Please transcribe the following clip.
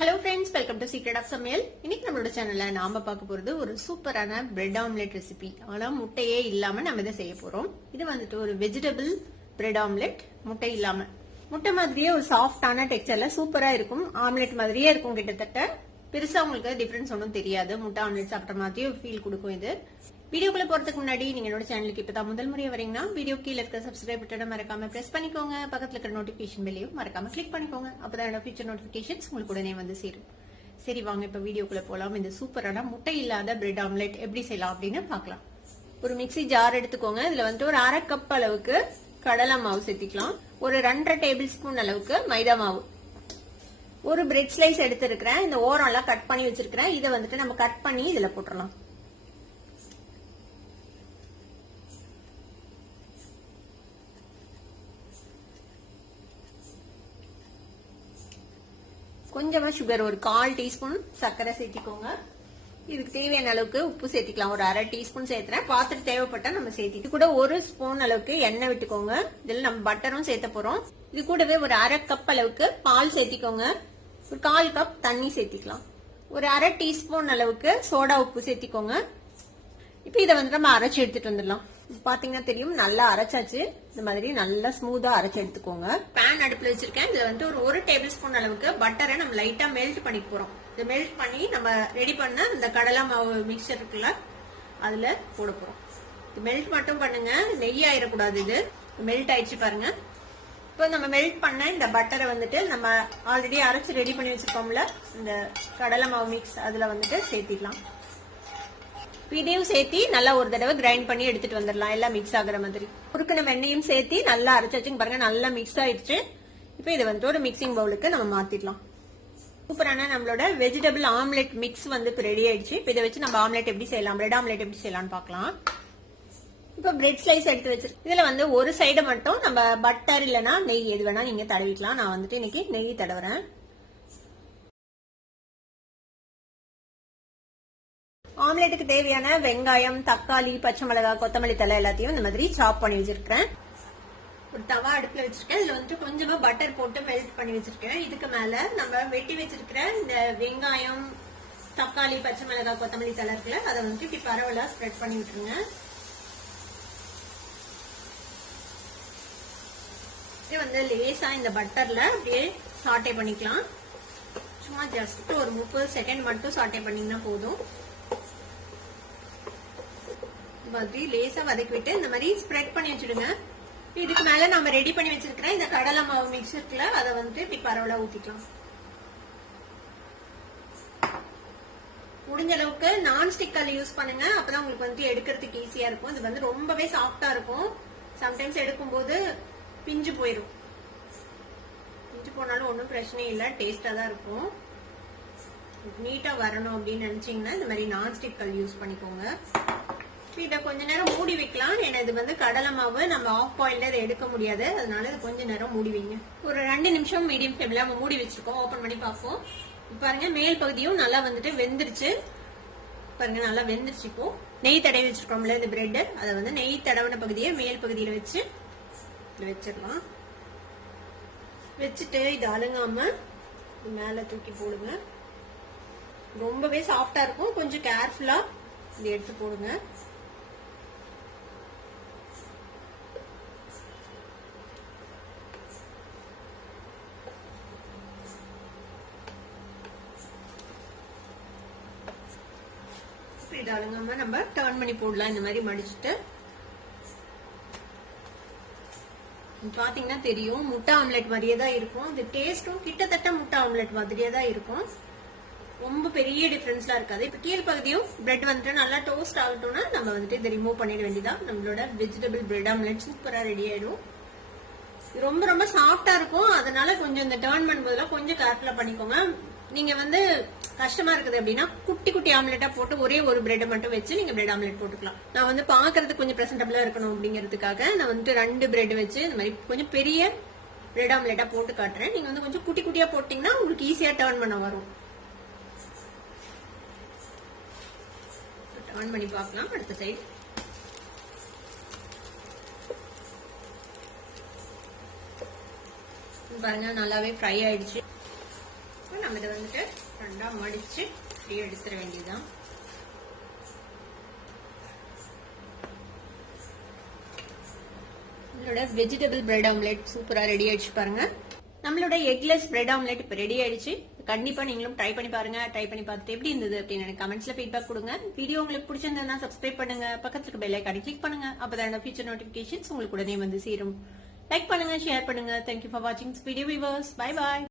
Hello friends, welcome to secret of சமையல். இன்னைக்கு நம்மளோட சேனல்ல நாம பார்க்க போறது ஒரு சூப்பரான பிரெட் ஆம்லெட் ரெசிபி. ஆனா முட்டையே இல்லாம நம்ம இதை செய்ய போறோம். இது வந்துட்டு ஒரு வெஜிடபிள் பிரெட் ஆம்லெட், முட்டை இல்லாம. முட்டை மாதிரியே ஒரு சாஃப்டான டெக்ஸ்சர்ல சூப்பரா இருக்கும். ஆம்லெட் மாதிரியே இருக்கும். கிட்டத்தட்ட பெருசா உங்களுக்கு டிஃபரன்ஸ் ஒன்றும் தெரியாது. முட்டை ஆம்லெட் சாப்பிட்ட மாதிரியே ஒரு ஃபீல் கொடுக்கும் இது. வீடியோக்குள்ள போறதுக்கு முன்னாடி நீங்க என்னோட சேனலுக்கு இப்பதான் முதல் முறையா வரீங்கன்னா வீடியோ கீழே இருக்க சப்ஸ்கிரைப் பட்டனை மறக்காம பிரஸ் பண்ணிக்கோங்க. பக்கத்துல இருக்கிற நோட்டிபிகேஷன் பெல்லையும் மறக்காம கிளிக் பண்ணிக்கோங்க. அப்பதான் என்னோட ஃபியூச்சர் நோட்டிபிகேஷன்ஸ் உங்களுக்கு உடனே வந்து சேரும். சரி, வாங்க இப்ப வீடியோக்குள்ள போலாம். இந்த சூப்பரான முட்டை இல்லாத பிரெட் ஆம்லெட் எப்படி செய்யலாம் அப்படின்னு பார்க்கலாம். ஒரு மிக்ஸி ஜார் எடுத்துக்கோங்க. இதுல வந்துட்டு ஒரு 1/2 கப் அளவுக்கு கடலை மாவு சேர்த்திக்கலாம். ஒரு 2.5 டேபிள் ஸ்பூன் அளவுக்கு மைதா மாவு, ஒரு பிரெட் ஸ்லைஸ் எடுத்திருக்கிறேன். இந்த ஓரம் எல்லாம் கட் பண்ணி வச்சிருக்கிறேன். இதை வந்துட்டு நம்ம கட் பண்ணி இதுல போட்டுடலாம். கொஞ்சமா சுகர், ஒரு 1/4 டீஸ்பூன் சர்க்கரை சேர்த்திக்கோங்க. இதுக்கு தேவையான அளவுக்கு உப்பு சேர்த்திக்கலாம். ஒரு 1/2 டீஸ்பூன் சேர்த்துறேன். பார்த்துட்டு தேவைப்பட்டா நம்ம சேர்த்திட்டு கூட 1 ஸ்பூன் அளவுக்கு எண்ணெய் விட்டுக்கோங்க. இதுல நம்ம பட்டரும் சேர்த்த போறோம். இது கூடவே ஒரு 1/2 கப் அளவுக்கு பால் சேர்த்திக்கோங்க. ஒரு 1/4 கப் தண்ணி சேர்த்திக்கலாம். ஒரு 1/2 டீஸ்பூன் அளவுக்கு சோடா உப்பு சேர்த்திக்கோங்க. இப்ப இதை வந்து நம்ம அரைச்சு எடுத்துட்டு வந்துடலாம். பாத்தீங்கன்னா தெரியும், நல்லா அரைச்சாச்சு. இந்த மாதிரி நல்லா ஸ்மூதா அரைச்சு எடுத்துக்கோங்க. பேன் அடுப்புல வச்சிருக்கேன். இதுல வந்து ஒரு டேபிள் ஸ்பூன் அளவுக்கு பட்டரை நம்ம லைட்டா மெல்ட் பண்ணி போறோம். இதை மெல்ட் பண்ணி நம்ம ரெடி பண்ண இந்த கடலை மாவு மிக்சர் இருக்குல்ல, அதுல போட போறோம். மெல்ட் மட்டும் பண்ணுங்க, நெய் ஆயிடக்கூடாது. இது மெல்ட் ஆயிடுச்சு பாருங்க. இப்போ நம்ம மெல்ட் பண்ண இந்த பட்டரை வந்துட்டு நம்ம ஆல்ரெடி அரைச்சு ரெடி பண்ணி வச்சிருக்கோம்ல, இந்த கடலை மாவு மிக்ஸ், அதுல வந்துட்டு சேர்த்திக்கலாம். இதையும் சேர்த்தி நல்லா ஒரு தடவை கிரைண்ட் பண்ணி எடுத்துட்டு வந்துடலாம். எல்லாம் மிக்ஸ் ஆகுற மாதிரி. குறுக்கின வெண்ணையும் சேர்த்தி நல்லா அரைச்சு வச்சுங்க பாருங்க. நல்லா மிக்ஸ் ஆயிடுச்சு. இப்போ இதை வந்து ஒரு மிக்சிங் பவுலுக்கு நம்ம மாத்திடலாம். சூப்பரான நம்மளோட வெஜிடபிள் ஆம்லெட் மிக்ஸ் வந்து இப்போ ரெடி ஆயிடுச்சு. இப்போ இதை வச்சு நம்ம ஆம்லெட் எப்படி செய்யலாம், பிரெட் ஆம்லெட் எப்படி செய்யலாம்னு பார்க்கலாம். இப்போ பிரெட் ஸ்லைஸ் எடுத்து வச்சிருக்கேன். இதுல வந்து ஒரு சைடு மட்டும் நம்ம பட்டர் இல்லைன்னா நெய் எது வேணா நீங்க தடவிக்கலாம். நான் வந்துட்டு இன்னைக்கு நெய் தடவுறேன். ஆம்லெட்டுக்கு தேவையான வெங்காயம், தக்காளி, பச்சை மிளகாய், கொத்தமல்லி தலை எல்லாத்தையும் இந்த மாதிரி சாப் பண்ணி வச்சிருக்கேன். ஒரு தவா அடுப்புல வச்சிருக்கேன். இதுல வந்துட்டு கொஞ்சமா பட்டர் போட்டு மெல்ட் பண்ணி வச்சிருக்கேன். இதுக்கு மேல நம்ம வெட்டி வச்சிருக்கிற இந்த வெங்காயம், தக்காளி, பச்சை மிளகாய், கொத்தமல்லி தலை இருக்குல்ல, அதை வந்துட்டு இப்படி பரவலா ஸ்ப்ரெட் பண்ணி விட்டுருங்க. இது வந்து லேசா இந்த பட்டர்ல அப்படியே சாட்டே பண்ணிக்கலாம். சும்மா ஜஸ்ட் ஒரு 30 செகண்ட் மட்டும் சாட்டே பண்ணீங்கன்னா போதும். மாதிரி லேசா வதக்கி விட்டு இந்த மாதிரி ஸ்ப்ரெட் பண்ணி வச்சிடுங்க. இதுக்கு மேல நம்ம ரெடி பண்ணி வச்சிருக்கிற இந்த கடலை மாவு மிக்ஸ் இருக்குல்ல, அதை வந்துட்டு இப்படி பரவலா ஊத்திக்கலாம். முடிஞ்ச அளவுக்கு நான்ஸ்டிக் கல் யூஸ் பண்ணுங்க. அப்பதான் உங்களுக்கு வந்து எடுக்கிறதுக்கு ஈஸியா இருக்கும். இது வந்து ரொம்பவே சாஃப்டா இருக்கும். சம்டைம்ஸ் எடுக்கும் போது பிஞ்சு போயிடும். பிஞ்சு போனாலும் ஒன்றும் பிரச்சனை இல்லை, டேஸ்டா தான் இருக்கும். நீட்டா வரணும் அப்படின்னு நினைச்சீங்கன்னா இந்த மாதிரி நான்ஸ்டிக் கல் யூஸ் பண்ணிக்கோங்க. இதை கொஞ்ச நேரம் மூடி வைக்கலாம். ஏன்னா இது வந்து கடலை மாவு, நம்ம ஆஃப் பாயில்ல இதை எடுக்க முடியாது. அதனால இது கொஞ்ச நேரம் மூடி வைங்க. ஒரு 2 நிமிஷம் மீடியம் ஃபிளேம்ல நம்ம மூடி வச்சிருக்கோம். ஓபன் பண்ணி பார்ப்போம். பாருங்க, மேல் பகுதியும் நல்லா வந்துட்டு வெந்துருச்சு. பாருங்க, நல்லா வெந்துருச்சு. இப்போ நெய் தடவி வச்சிருக்கோம்ல இந்த பிரெட், அதை வந்து நெய் தடவின பகுதியை மேல் பகுதியில வச்சு வச்சிடலாம். வச்சுட்டு இது அழுங்காம மேல தூக்கி போடுங்க. ரொம்பவே சாஃப்டா இருக்கும். கொஞ்சம் கேர்ஃபுல்லா இதை எடுத்து போடுங்க. இதாலுங்க நம்ம டர்ன் பண்ணி போடலாம். இந்த மாதிரி மடிச்சுட்டு பாத்தீங்கன்னா தெரியும், முட்டை ஆம்லெட் மாதிரியே தான் இருக்கும். இந்த டேஸ்டும் கிட்டத்தட்ட முட்டை ஆம்லெட் மாதிரியே தான் இருக்கும். ரொம்ப பெரிய டிஃபரன்ஸ்லாம் இருக்காது. இப்ப கீழ் பகுதியும் பிரெட் வந்துட்டு நல்லா டோஸ்ட் ஆகட்டும்னா நம்ம வந்துட்டு இதை ரிமூவ் பண்ணிட வேண்டியதான். நம்மளோட வெஜிடபிள் பிரெட் ஆம்லெட் சூப்பரா ரெடி ஆயிடும். ரொம்ப ரொம்ப சாஃப்டா இருக்கும். அதனால கொஞ்சம் இந்த டர்ன் பண்ணும்போதெல்லாம் கொஞ்சம் கேர்ஃபுல்லா பண்ணிக்கோங்க. நீங்க வந்து கஷ்டமா இருக்குது அப்படின்னா குட்டி குட்டி ஆம்லெட்டா போட்டு ஒரே ஒரு பிரெட் மட்டும் வச்சு நீங்க பிரெட் ஆம்லெட் போட்டுக்கலாம். நான் வந்து பாக்குறதுக்கு கொஞ்சம் பிரசன்டபிளா இருக்கணும் அப்படிங்கிறதுக்காக நான் வந்துட்டு 2 பிரெட் வச்சு இந்த மாதிரி கொஞ்சம் பெரிய பிரெட் ஆம்லெட்டா போட்டு காட்டுறேன். நீங்க வந்து கொஞ்சம் குட்டி குட்டியா போட்டீங்கன்னா உங்களுக்கு ஈஸியா டர்ன் பண்ண வரும். டர்ன் பண்ணி பார்க்கலாம். அடுத்த சைடு பாருங்க, நல்லாவே ஃப்ரை ஆயிடுச்சு. நம்ம இதை வந்துட்டு ரெண்டா மடிச்சு அப்படியே எடுத்துட வேண்டியதுதான். நம்மளோட வெஜிடபிள் பிரெட் ஆம்லெட் சூப்பரா ரெடி ஆயிடுச்சு பாருங்க. நம்மளோட எக்லெஸ் பிரெட் ஆம்லெட் இப்ப ரெடி ஆயிடுச்சு. கண்டிப்பா நீங்களும் ட்ரை பண்ணி பாருங்க. ட்ரை பண்ணி பார்த்துட்டு எப்படி இருந்தது அப்படின்னு எனக்கு கமெண்ட்ஸ்ல ஃபீட்பேக் கொடுங்க. வீடியோ உங்களுக்கு பிடிச்சிருந்ததுன்னா சப்ஸ்கிரைப் பண்ணுங்க, பக்கத்துல இருக்க பெல் ஐகானை கிளிக் பண்ணுங்க. அப்பதான் ஃபியூச்சர் நோட்டிபிகேஷன்ஸ் உங்களுக்கு உடனே வந்து சேரும். லைக் பண்ணுங்க, ஷேர் பண்ணுங்க. தேங்க்யூ ஃபார் வாட்சிங் வீடியோ வியூவர்ஸ். Bye bye.